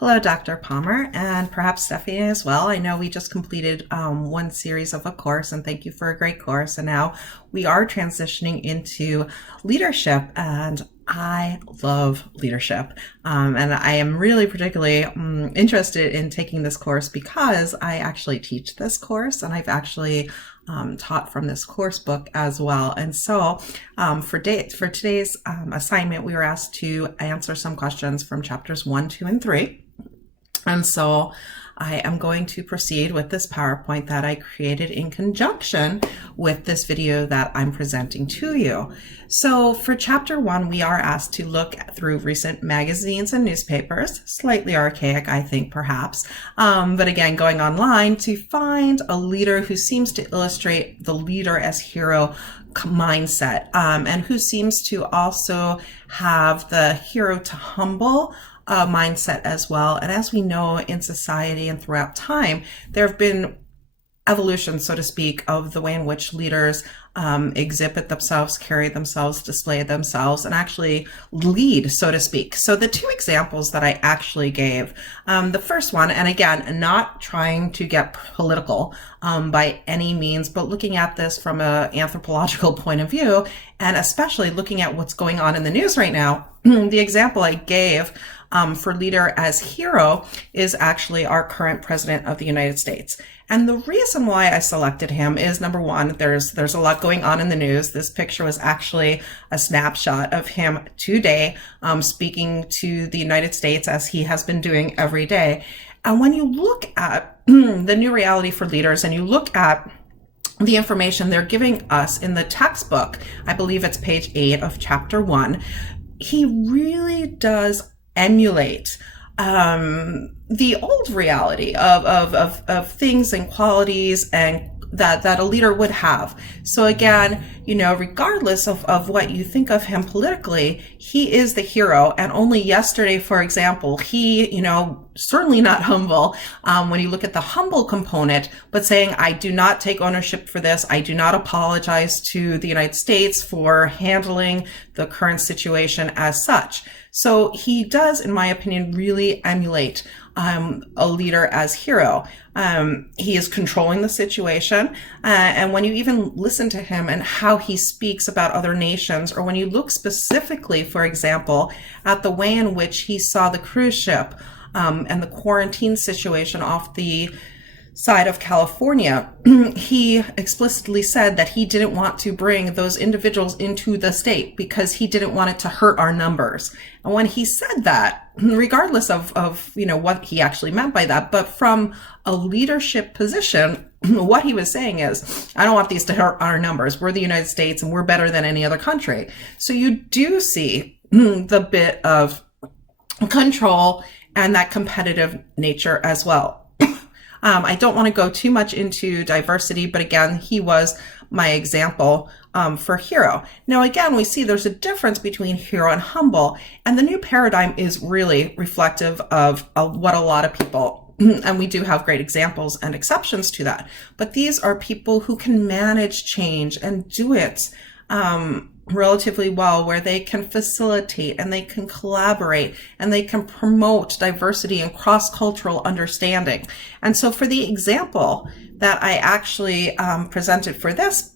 Hello, Dr. Palmer, and perhaps Stephanie as well. I know we just completed one series of a course, and thank you for a great course. And now we are transitioning into leadership, and I love leadership. And I am really particularly interested in taking this course because I actually teach this course, and I've actually taught from this course book as well. And so for today's assignment, we were asked to answer some questions from chapters 1, 2, and 3. And so I am going to proceed with this PowerPoint that I created in conjunction with this video that I'm presenting to you. So for chapter 1, we are asked to look through recent magazines and newspapers, slightly archaic, I think, perhaps, but again, going online to find a leader who seems to illustrate the leader as hero mindset, and who seems to also have the hero to humble mindset as well. And as we know in society and throughout time, there have been evolution, so to speak, of the way in which leaders exhibit themselves, carry themselves, display themselves, and actually lead, so to speak. So the two examples that I actually gave, the first one, and again, not trying to get political by any means, but looking at this from an anthropological point of view, and especially looking at what's going on in the news right now, the example I gave for leader as hero is actually our current president of the United States. And the reason why I selected him is, number one, there's a lot going on in the news. This picture was actually a snapshot of him today, speaking to the United States as he has been doing every day. And when you look at the new reality for leaders and you look at the information they're giving us in the textbook, I believe it's page 8 of chapter 1, he really does emulate the old reality of things and qualities and that a leader would have. So again, regardless of what you think of him politically, he is the hero. And only yesterday, for example, he, certainly not humble, when you look at the humble component, but saying, I do not take ownership for this. I do not apologize to the United States for handling the current situation as such. So he does, in my opinion, really emulate a leader as hero. He is controlling the situation. And when you even listen to him and how he speaks about other nations, or when you look specifically, for example, at the way in which he saw the cruise ship and the quarantine situation off the side of California, he explicitly said that he didn't want to bring those individuals into the state because he didn't want it to hurt our numbers. And when he said that, regardless of what he actually meant by that, but from a leadership position, what he was saying is, I don't want these to hurt our numbers. We're the United States and we're better than any other country. So you do see the bit of control and that competitive nature as well. I don't want to go too much into diversity, but again, he was my example for hero. Now, again, we see there's a difference between hero and humble, and the new paradigm is really reflective of what a lot of people, and we do have great examples and exceptions to that, but these are people who can manage change and do it relatively well, where they can facilitate and they can collaborate and they can promote diversity and cross-cultural understanding. And so for the example that I actually presented for this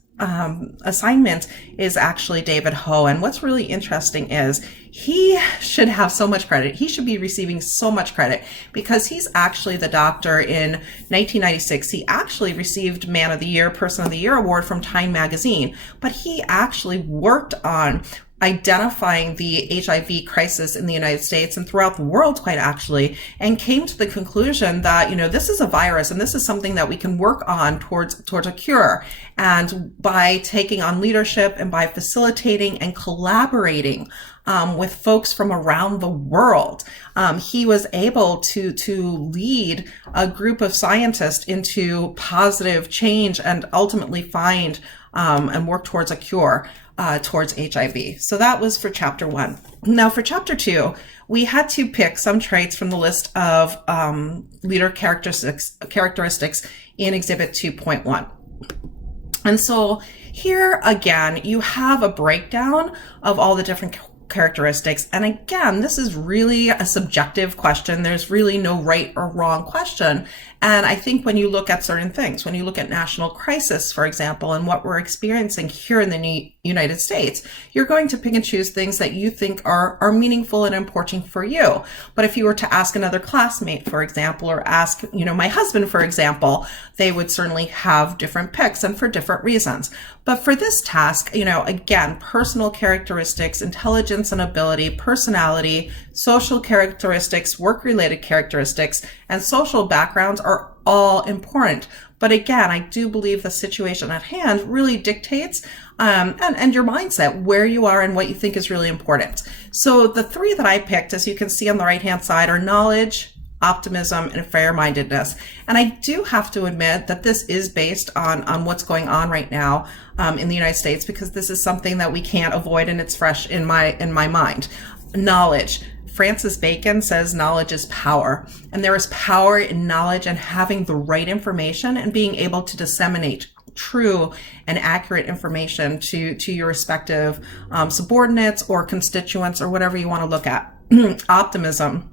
assignment is actually David Ho. And what's really interesting is he should have so much credit. He should be receiving so much credit because he's actually the doctor in 1996. He actually received Man of the Year, Person of the Year award from Time magazine, but he actually worked on identifying the HIV crisis in the United States and throughout the world, quite actually, and came to the conclusion that, this is a virus and this is something that we can work on towards a cure. And by taking on leadership and by facilitating and collaborating with folks from around the world, he was able to lead a group of scientists into positive change and ultimately find and work towards a cure towards HIV. So that was for chapter 1. Now for chapter 2, we had to pick some traits from the list of leader characteristics in Exhibit 2.1. And so here again, you have a breakdown of all the different characteristics. And again, this is really a subjective question. There's really no right or wrong question. And I think when you look at certain things, when you look at national crisis, for example, and what we're experiencing here in the United States, you're going to pick and choose things that you think are meaningful and important for you. But if you were to ask another classmate, for example, or ask, my husband, for example, they would certainly have different picks and for different reasons. But for this task, again, personal characteristics, intelligence and ability, personality, social characteristics, work-related characteristics, and social backgrounds are all important. But again, I do believe the situation at hand really dictates and your mindset, where you are and what you think is really important. So the three that I picked, as you can see on the right-hand side, are knowledge, optimism, and fair-mindedness. And I do have to admit that this is based on what's going on right now in the United States, because this is something that we can't avoid and it's fresh in my mind. Knowledge. Francis Bacon says knowledge is power, and there is power in knowledge and having the right information and being able to disseminate true and accurate information to your respective subordinates or constituents or whatever you want to look at. Optimism.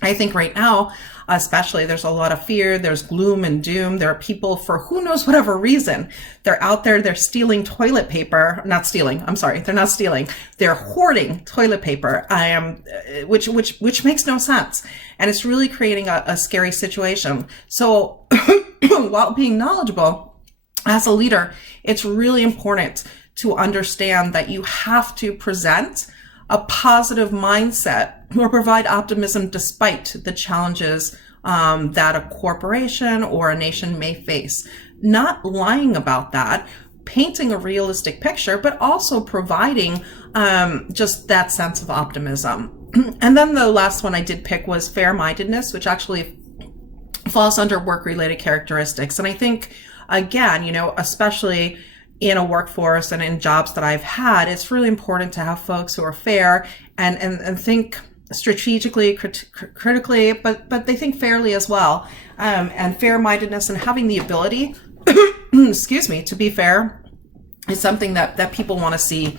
I think right now, especially, there's a lot of fear, there's gloom and doom. There are people, for who knows whatever reason, they're out there, they're stealing toilet paper, they're not stealing, they're hoarding toilet paper, which makes no sense. And it's really creating a scary situation. So while being knowledgeable as a leader, it's really important to understand that you have to present a positive mindset or provide optimism despite the challenges that a corporation or a nation may face. Not lying about that, painting a realistic picture, but also providing just that sense of optimism. And then the last one I did pick was fair-mindedness, which actually falls under work-related characteristics. And I think, again, especially in a workforce and in jobs that I've had, it's really important to have folks who are fair and think strategically, critically, but they think fairly as well. And fair-mindedness and having the ability, to be fair is something that people want to see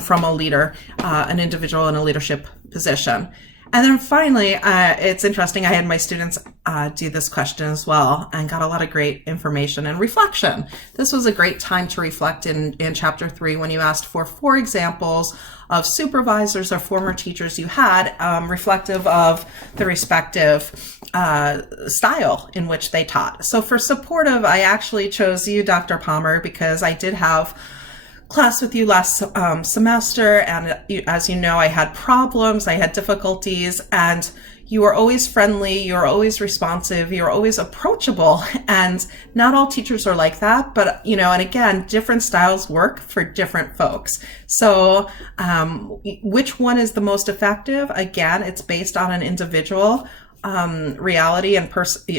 from a leader, an individual in a leadership position. And then finally, it's interesting, I had my students do this question as well and got a lot of great information and reflection. This was a great time to reflect in chapter 3 when you asked for 4 examples of supervisors or former teachers you had, reflective of the respective style in which they taught. So for supportive, I actually chose you, Dr. Palmer, because I did have class with you last semester, and as you know, I had problems, I had difficulties, and you were always friendly, you were always responsive, you were always approachable, and not all teachers are like that, but and again, different styles work for different folks. So which one is the most effective? Again, it's based on an individual reality and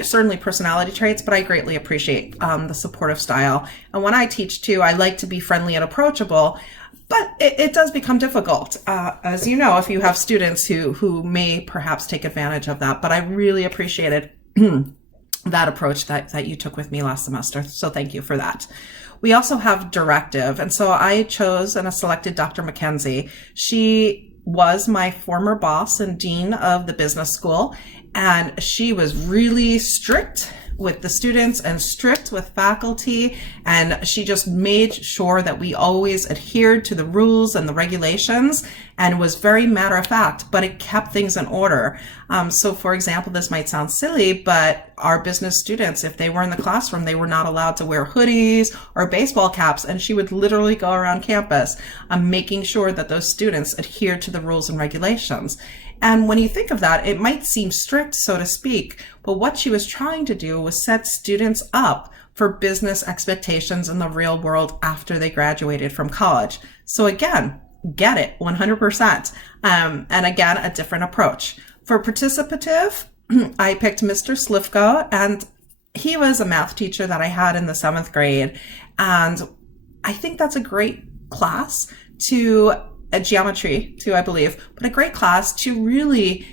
certainly personality traits, but I greatly appreciate the supportive style. And when I teach too, I like to be friendly and approachable, but it does become difficult, as you know, if you have students who may perhaps take advantage of that. But I really appreciated that approach that you took with me last semester. So thank you for that. We also have directive. And so I chose and selected Dr. McKenzie. She was my former boss and dean of the business school, and she was really strict with the students and strict with faculty, and she just made sure that we always adhered to the rules and the regulations, and was very matter of fact, but it kept things in order. So for example, this might sound silly, but our business students, if they were in the classroom, they were not allowed to wear hoodies or baseball caps, and she would literally go around campus making sure that those students adhered to the rules and regulations. And when you think of that, it might seem strict, so to speak, but what she was trying to do was set students up for business expectations in the real world after they graduated from college. So again, get it, 100%. And again, a different approach. For participative, I picked Mr. Slifko, and he was a math teacher that I had in the 7th grade. And I think that's a great class to geometry too, I believe, but a great class to really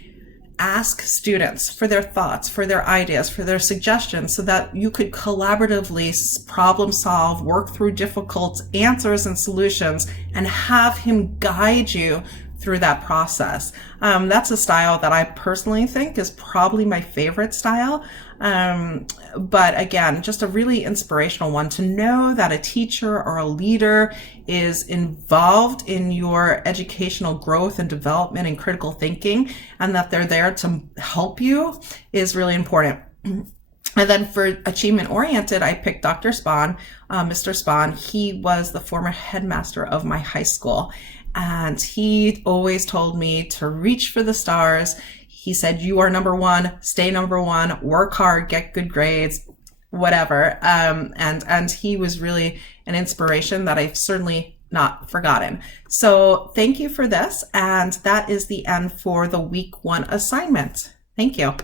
ask students for their thoughts, for their ideas, for their suggestions, so that you could collaboratively problem solve, work through difficult answers and solutions, and have him guide you through that process. That's a style that I personally think is probably my favorite style. But again, just a really inspirational one to know that a teacher or a leader is involved in your educational growth and development and critical thinking, and that they're there to help you is really important. And then for achievement oriented, I picked Dr. Spahn, Mr. Spahn. He was the former headmaster of my high school, and he always told me to reach for the stars. He said, you are number one, stay number one, work hard, get good grades, whatever. And he was really an inspiration that I've certainly not forgotten. So thank you for this. And that is the end for the week 1 assignment. Thank you.